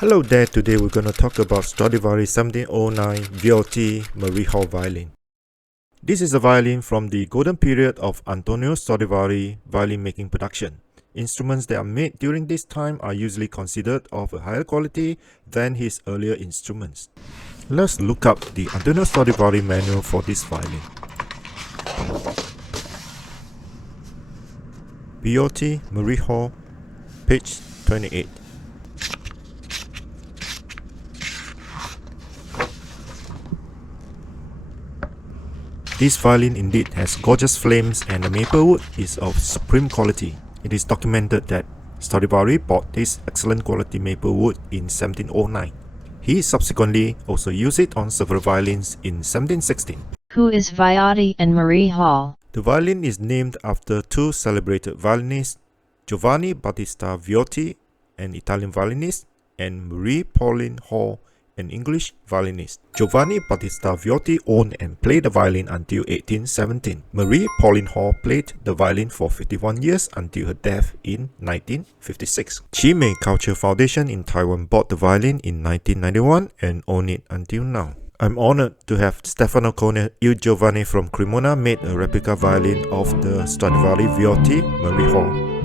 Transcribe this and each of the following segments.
Hello there, today we're going to talk about Stradivari 1709 Viotti Marie Hall violin. This is a violin from the golden period of Antonio Stradivari violin making production. Instruments that are made during this time are usually considered of a higher quality than his earlier instruments. Let's look up the Antonio Stradivari manual for this violin. Viotti Marie Hall, page 28. This violin indeed has gorgeous flames and the maple wood is of supreme quality. It is documented that Stradivari bought this excellent quality maple wood in 1709. He subsequently also used it on several violins in 1716. Who is Viotti and Marie Hall? The violin is named after two celebrated violinists, Giovanni Battista Viotti, an Italian violinist, and Marie Pauline Hall, an English violinist. Giovanni Battista Viotti owned and played the violin until 1817. Marie Pauline Hall played the violin for 51 years until her death in 1956. Chimay Culture Foundation in Taiwan bought the violin in 1991 and owned it until now. I'm honored to have Stefano Conia Giovanni from Cremona made a replica violin of the Stradivari Viotti Marie Hall.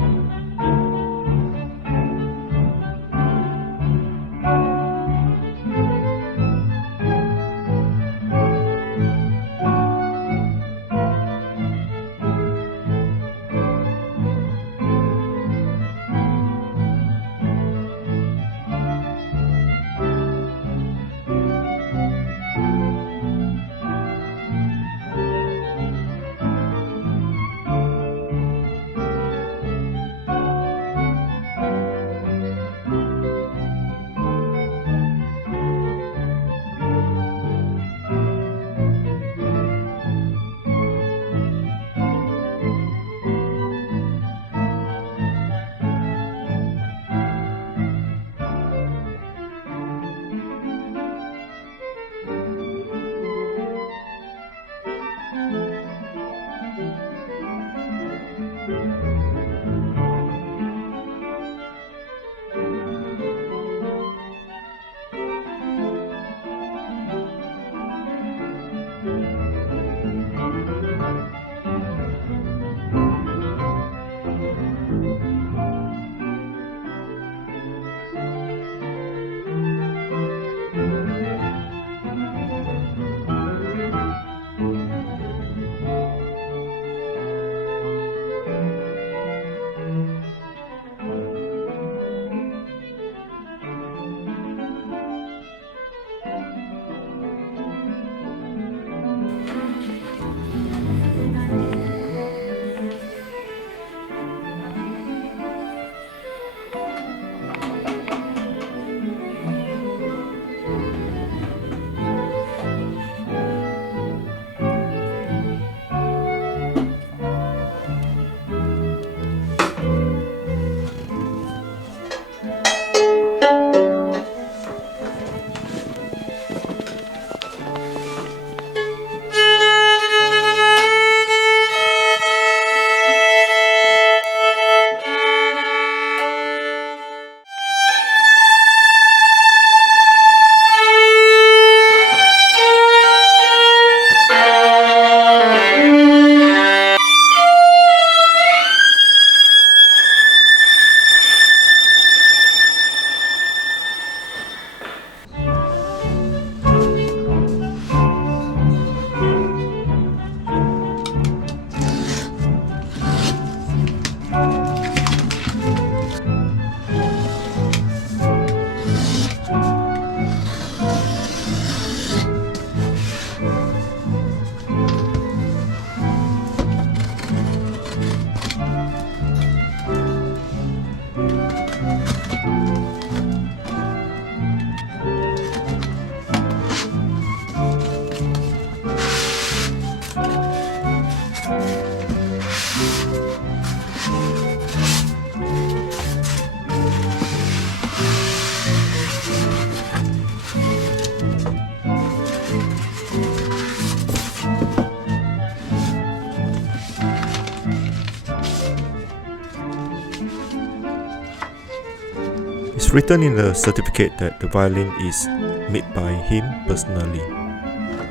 is written in the certificate that the violin is made by him personally,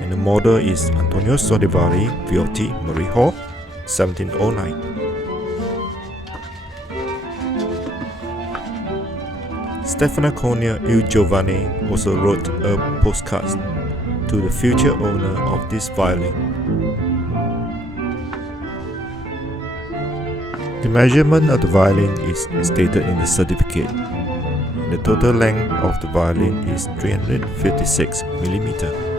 and the model is Antonio Stradivari Viotti, Murray Hall, 1709. Stefano Conia Giovanni also wrote a postcard to the future owner of this violin. The measurement of the violin is stated in the certificate. The total length of the violin is 356 mm.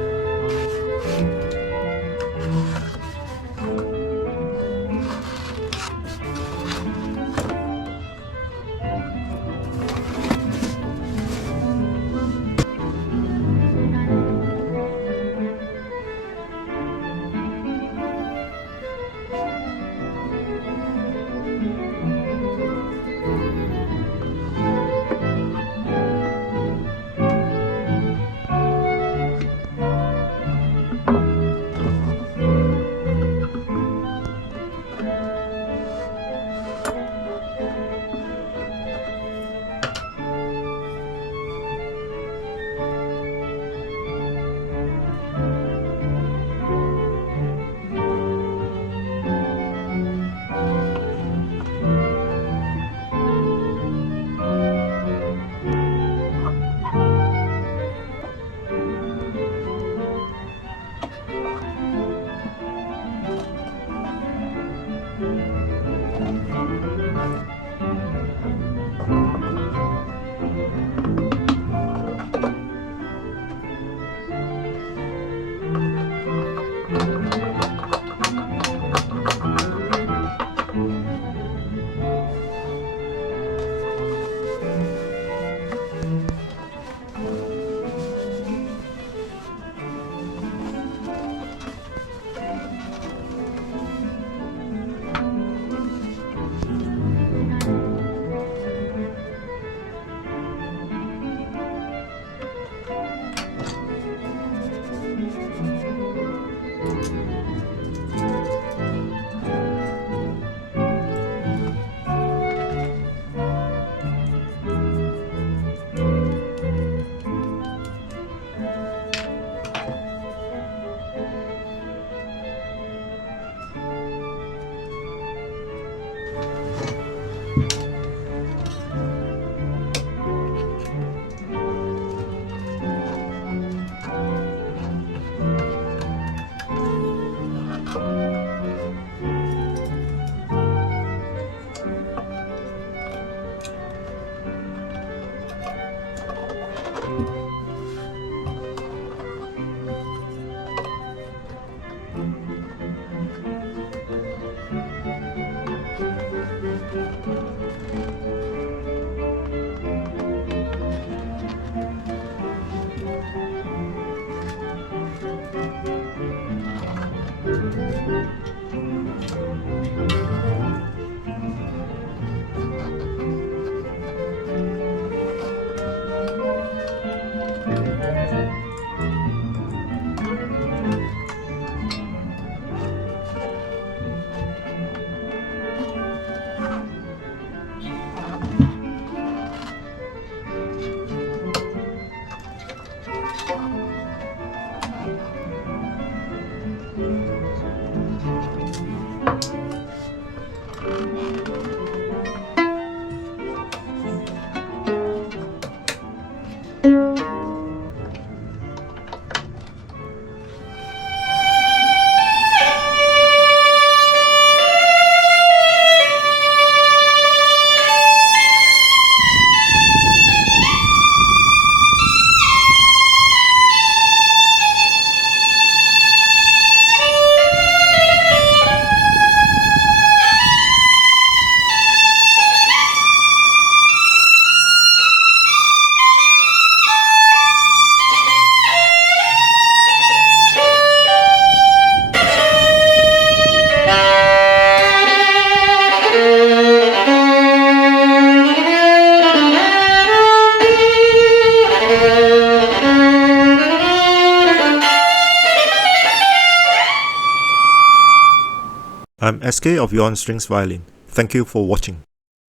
I'm SK of Yon Strings Violin. Thank you for watching.